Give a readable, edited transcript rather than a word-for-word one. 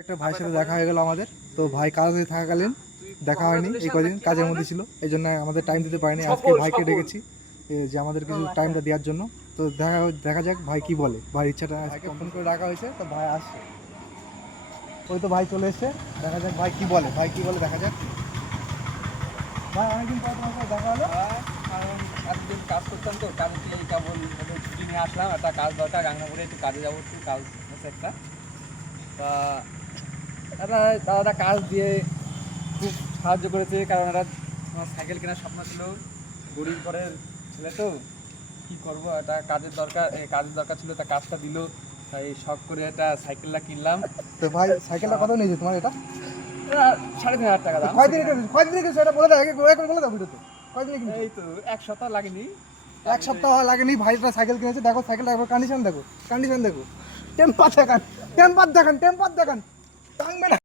একটা ভাইয়ের সাথে দেখা হয়ে গেল আমাদের। তো ভাই কাজে থাকাকালীন দেখা হয়নি, এই কদিন কাজের মধ্যে ছিল, এই জন্য আমাদের টাইম দিতে পারিনি। আজকে ভাইকে ডেকেছি যে আমাদের কিছু টাইমটা দেওয়ার জন্য। তো দেখা দেখা যাক ভাই কি বলে, ভাই ইচ্ছাটা আজকে ফোন করে ডাকা হয়েছে, তো ভাই আসছে। ওই তো ভাই চলে এসছে, দেখা যাক ভাই কি বলে, ভাই কি বলে দেখা যাক। ভাই অনেকদিন পর তোমার সাথে দেখা হলো। এতদিন কাজ করতাম, তো কাজে এই কেবল ছুটি নিয়ে আসলাম। একটা কাজ দরকার, গাঙ্গাপুরে একটু কাজে যাবো, একটু কাজ আছে একটা। তা দাদা কাজ দিয়ে খুব সাহায্য করেছে, কারণ একটা আমার সাইকেল কেনার স্বপ্ন ছিল। গরিব ঘরের ছেলে তো কী করবো, একটা কাজের দরকার ছিল, তা কাজটা দিল। তাই শখ করে একটা সাইকেলটা কিনলাম। তো ভাই সাইকেলটা কত নিয়েছে তোমার? এটা 3,500 টাকা দাম। কয়দিন রেখেছো এটা বলে দাও, বলে দাও ভিডিওতে। কয়দিন কিনেছো? এই তো 1 সপ্তাহ লাগেনি। এক সপ্তাহ লাগেনি, ভাইটা সাইকেল কিনেছে। দেখো সাইকেলটা একবার কন্ডিশন দেখো, কন্ডিশন দেখো। টেম্পার দেখান, টেম্পার দেখান, টেম্পার দেখান, টানবে না।